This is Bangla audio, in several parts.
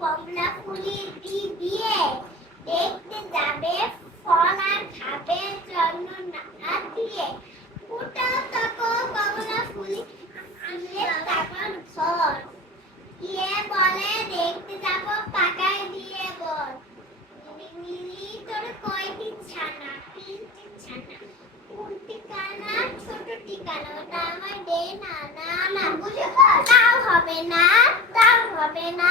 কমলা দিয়ে দেখতে যাবে ফল আর খাবে জন্য দিয়ে। কমলা আনলে বলে দেখতে যাব পাকায় দিয়ে বল। মিলি তোর কয়টি ছানা? তিনটি ছানা। কানা ছোট ঠিকানা। ওটা আমার দে না না না। বুঝে তাও হবে না তাও হবে না।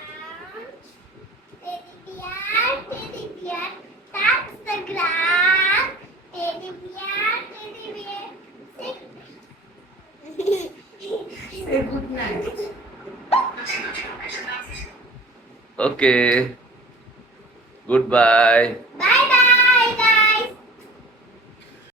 good night. Okay. Goodbye.